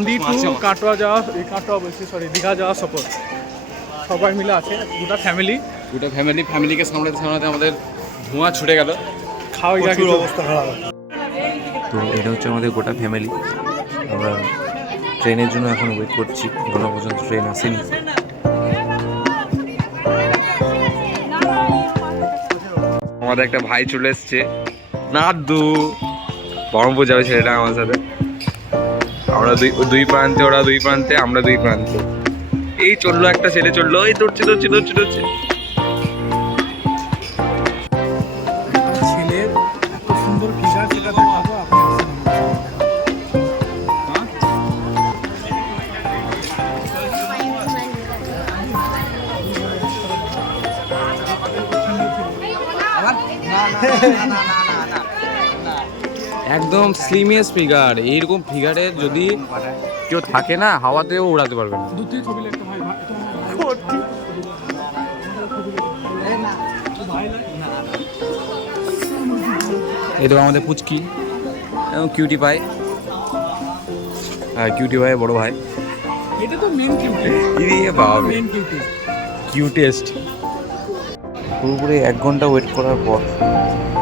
কান্দি two Katwa যাওয়া, কাটোয়া বলছি sorry, Digha যাওয়া সফর সবাই মিলে আছে, গোটা ফ্যামিলিকে সামলাতে সামলাতে আমাদের ধোঁয়া ছুটে গেল, খাওয়া অবস্থা খারাপ। তো এটা হচ্ছে আমাদের গোটা ফ্যামিলি। আমরা ট্রেনের জন্য এখন ওয়েট করছি, এখনো পর্যন্ত ট্রেন আসেনি। আমাদের একটা ভাই চলে এসছে, নাদু বহরমপুর যাবে ছেলেটা আমার সাথে। আমরা দুই প্রান্তে, ওরা দুই প্রান্তে, আমরা দুই প্রান্তে। এই চললো একটা ছেলে, চললো, এই দৌড়ছে। ছেলের এত সুন্দর ফিগার, সেটা দেখাবো একদম স্লিমেস্ট ফিগার। এইরকম ফিগারে যদি কেউ থাকে না, হাওয়াতেও উড়াতে পারবে না। এই তো আমাদের পুচকি কিউটি পাই, কিউটি ভাই বড় ভাই। এটা তো মেন কিউটি, মেন কিউটেস্ট। পুরোপুরি 1 ঘন্টা ওয়েট করার পর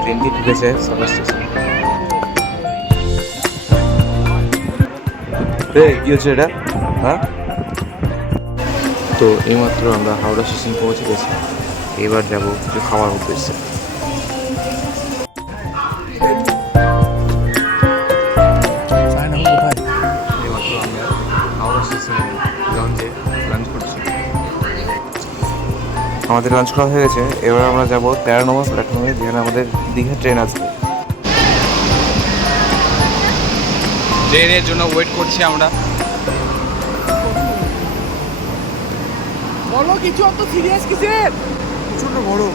ট্রেনটি ঢুকেছে সাভার স্টেশনে। কি হচ্ছে এটা? হ্যাঁ, তো এইমাত্র আমরা হাওড়া স্টেশন পৌঁছে গেছি। এবার যাব কিছু খাওয়ার উদ্দেশ্যে। এইমাত্র আমরা হাওড়া স্টেশনে লঞ্চে লাঞ্চ করছি। আমাদের লাঞ্চ করা হয়ে গেছে। এবার আমরা যাব 13 নম্বর প্ল্যাটফর্মে, যেখানে আমাদের দীঘা ট্রেন আসবে। ট্রেনের জন্য ওয়েট করছি আমরা। বলো কিছু, অত সিরিয়াস কিসের? প্রচন্ড গরম।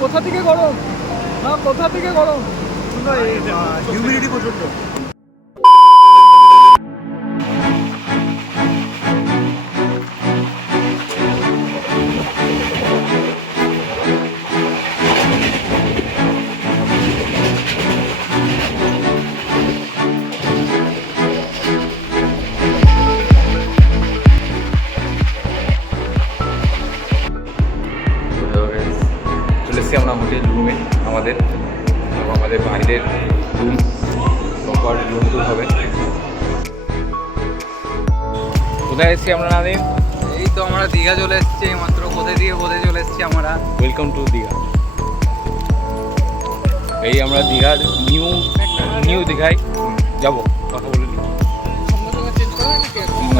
কোথা থেকে গরম? না, কোথা থেকে গরম? হিউমিডিটি প্রচন্ড। চলে এসেছি আমরা হোটেল রুমে। আমাদের বাইরের রুম, প্রপার রুম টুর হবে। কোথায় এসেছি আমরা নাদিম? এই তো আমরা দীঘা চলে এসেছি মাত্র। কোথায় চলে এসেছি আমরা? Welcome to Digha. এই আমরা দীঘার নিউ দীঘায় যাব, কথা বলে নিই।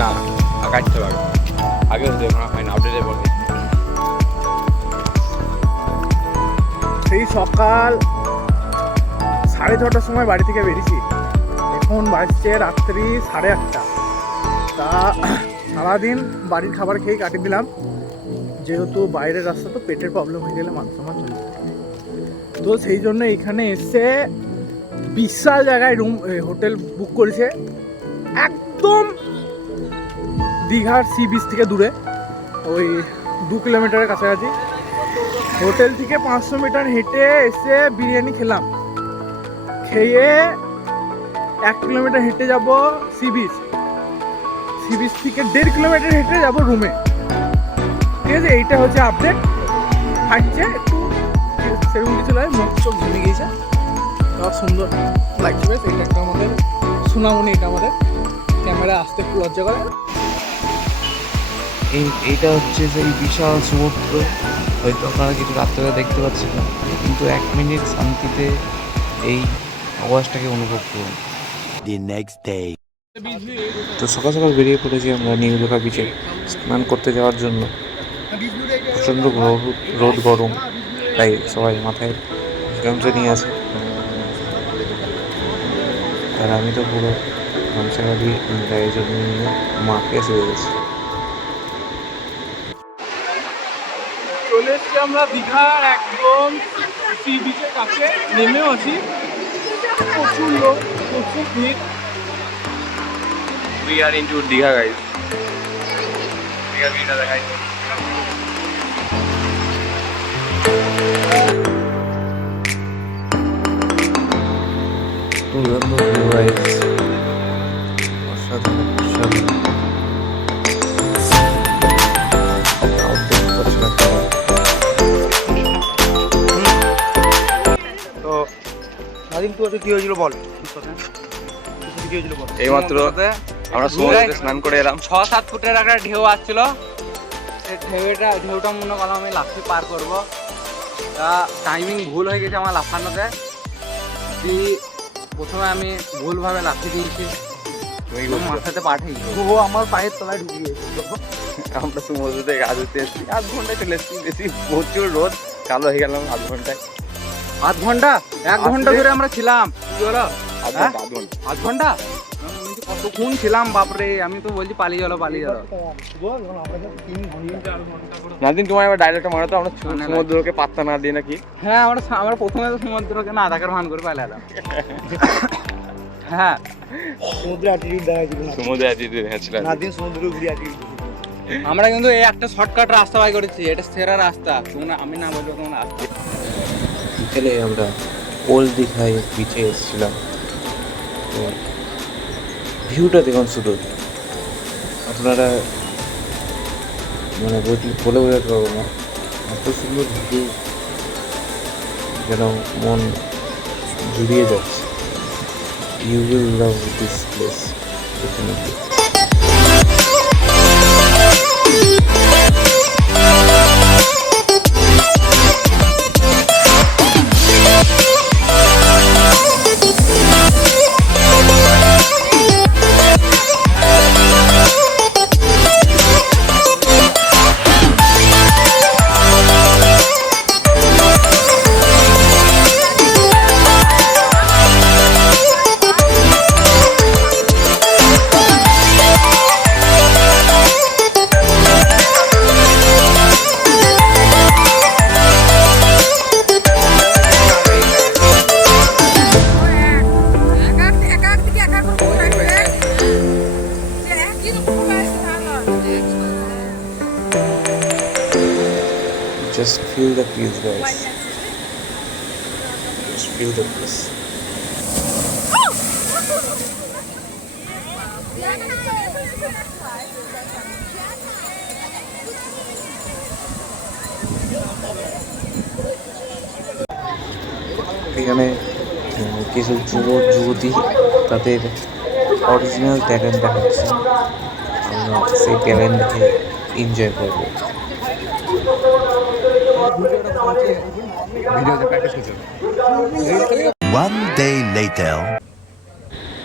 না, কাটতে পারবো আগে হতে হয় না, আপডেটে বলে। সেই সকাল 6:30টার সময় বাড়ি থেকে বেরিয়েছি, এখন বাজছে রাত্রি 8:30। তা সারাদিন বাড়ির খাবার খেয়ে কাটিয়ে দিলাম, যেহেতু বাইরের রাস্তা, তো পেটের প্রবলেম হয়ে গেলে মাঝে মাঝে চলে। তো সেই জন্য এখানে এসে বিশাল জায়গায় হোটেল বুক করেছে, একদম দীঘার সি বিচ থেকে দূরে, ওই 2 কিলোমিটারের কাছাকাছি। হোটেল থেকে 500 মিটার হেঁটে এসে বিরিয়ানি খেলাম, খেয়ে 1 কিলোমিটার হেঁটে যাব সি বিচ থেকে 1.5 কিলোমিটার হেঁটে যাব রুমে। ঠিক আছে, এইটা হচ্ছে আপডেট। হাঁটছে একটু সেরকম কিছু নয়, মুখ চোখ ঝুমে গিয়েছে, সুন্দর লাগছে বেশ। এটা একটা আমাদের সুনামনি, এটা আমাদের ক্যামেরা আসতে একটু লজ্জা করে। এইটা হচ্ছে সেই বিশাল সমুদ্র। হয়তো আপনারা কিছু রাত্রে দেখতে পাচ্ছেন না, কিন্তু 1 মিনিট শান্তিতে এই আওয়াজটাকে অনুভব করুন। তো সকাল সকাল বেরিয়ে পড়েছি আমরা নিউ দীঘা বিচে স্নান করতে যাওয়ার জন্য। প্রচণ্ড রোদ গরম, তাই সবাই মাথায় গামছা নিয়ে আসে। আর আমি তো পুরো গামছা দিয়ে গায়ে জন্য নিয়ে মাকে এসে গেছি। চলে এসছি আমরা দীঘার একদম সি বিচের কাছে, নেমেও আছি। প্রচুর লোক, প্রচুর ভিড়। We are into Digha, guys. Digha ভিড়টা দেখাই। অসাধারণ। নাদিম তোর সাথে কি হয়েছিল বল তোর সাথে কি হয়েছিল বল। এইমাত্র আমরা সমুদ্রে স্নান করে এলাম। 6-7 ফুটের একটা ঢেউ আসছিল, সেই ঢেউটা মনে করলাম আমি লাফি পার করব, তা টাইমিং ভুল হয়ে গেছে আমার লাফানোতে। প্রথমে আমি ভুলভাবে লাফি দিয়েছি, মাথাতে পাঠিয়ে ও আমার পায়ের তলায় ঢুকে গিয়েছিল। আমরা সমুদ্র থেকে গা ধুতে এসেছি, 1 ঘন্টায় চলে এসেছি, বেশি প্রচুর রোদ, কালো হয়ে গেলাম 1 ঘন্টায়। 1 ঘন্টা 1 ঘন্টা ধরে আমরা ছিলাম, কি হলো 1 ঘন্টা কতক্ষণ ছিলাম বাপরে। আমি তো বলছি পালিয়ে গেলো পালিয়ে গেলো। নাদিম তোমার এবার ডায়লগটা মারো তো, আমরা সমুদ্রকে পাত্তা না দিয়ে নাকি। হ্যাঁ আমরা প্রথমে তো সমুদ্রকে না দেখার ভান করে পালিয়ে এলাম। হ্যাঁ সমুদ্রে অ্যাটিটিউড দেখাইছিল না, সমুদ্রে অ্যাটিটিউড দেখাচ্ছিল। নাদিম সমুদ্রে ঘুরে অ্যাটিটিউড। আমরা কিন্তু এই একটা শর্টকাট রাস্তা বাই করেছি, এটা সেরা রাস্তা, তোমরা আমি না বলবো তোমরা আসতে। বিকেলে আমরা ওল্ড দীঘায় বিচে এসেছিলাম। তো ভিউটা দেখুন শুধু, আপনারা মানে বলে বোঝাতে পারবো না, এত সুন্দর ভিউ যেন মন জুড়িয়ে যাচ্ছে। You will love this place definitely. Just feel the peace, guys. Just feel the peace. এখানে কিছু যুবক যুবতী তাদের অরিজিনাল ট্যালেন্ট দেখাচ্ছে, আমরা সেই ট্যালেন্টকে এনজয় করবো। One day later.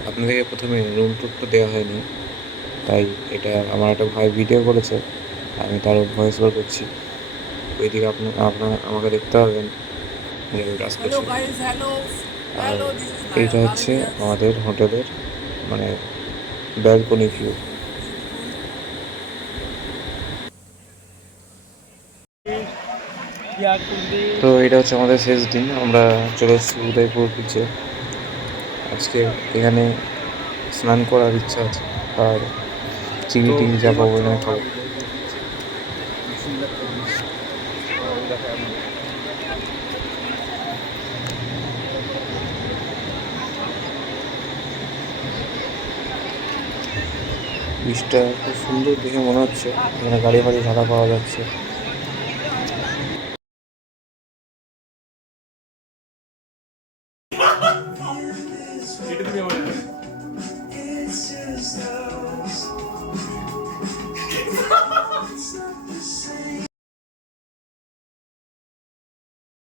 আপনাদেরকে প্রথমে রুম টুকটা দেওয়া হয়নি, তাই এটা আমার একটা ভাই ভিডিও করেছে, আমি তার ভয়েস ওভার করছি। ওইদিকে আপনারা আমাকে দেখতে পাবেন কাজ করছি। আর এইটা হচ্ছে আমাদের হোটেলের মানে ব্যালকনি ভিউ। তো এটা হচ্ছে আমাদের শেষ দিন, আমরা চলে এসেছি উদয়পুর বিচে। আজকে এখানে স্নান করার ইচ্ছা আছে, আর চিংড়ি টিংড়ি যা পাবো এখানে খাবো। বিচটা খুব সুন্দর দেখে মনে হচ্ছে, এখানে গাড়ি ফাড়ি ভাড়া পাওয়া যাচ্ছে। It's just